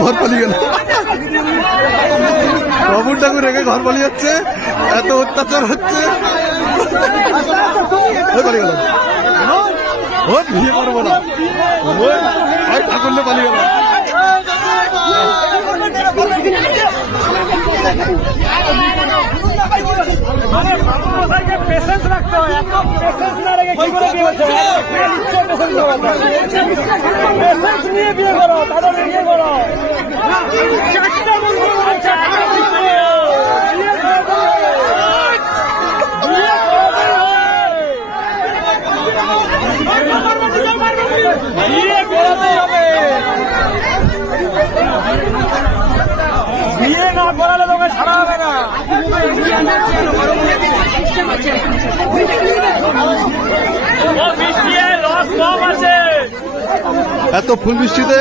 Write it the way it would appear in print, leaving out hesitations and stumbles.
ঘর পালিয়ে গেল, বাবুর ঠাকুর রেখে ঘর পালিয়ে যাচ্ছে, এত অত্যাচার হচ্ছে। পালিয়ে গেল, ও বিয়ে করবো না, ঠাকুর পালিয়ে গেল। পেশেন্স রাখতে হয়, এত পেশেন্স না রেখে কি করে বিয়ে হচ্ছে? পেশেন্স নিয়ে বিয়ে করো, তাদের বিয়ে করো। চারটা বন্ধু বিয়ে করাতে হবে, বিয়ে না করালে তোকে ছাড়া হবে না। এত ফুল বৃষ্টিতে